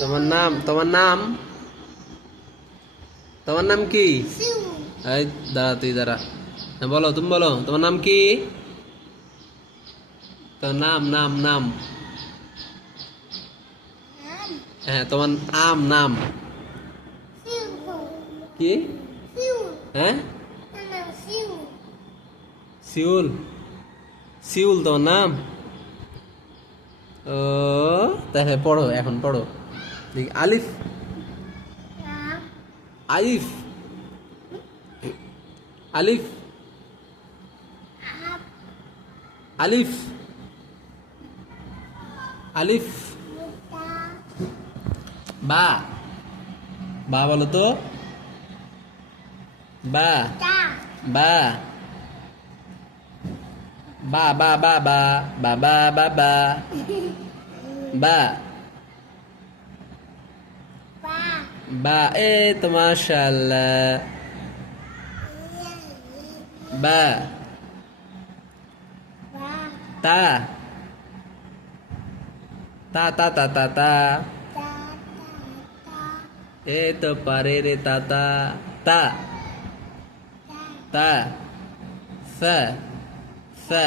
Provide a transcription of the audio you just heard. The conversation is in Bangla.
তোমার নাম তোমার নাম কি? এই দাঁড়া, তুই দাঁড়া। হ্যাঁ, বলো, তুমি বলো, তোমার নাম কি? তোমার নাম। হ্যাঁ, তোমার নাম কি? হ্যাঁ, শিউল। শিউল তোমার নাম? ও, তাহলে পড়ো, এখন পড়ো। দেখি, আলিফ। আলিফ। আলিফ। আলিফ। আলিফ। বা। বা বলো তো। বা। বা। বা বা বা বা বা বা বা বা বা বা। এই তো মাশাআল্লাহ। বা। তা। তা। এই তো পারে রে তা। তা। তা। সা। সা।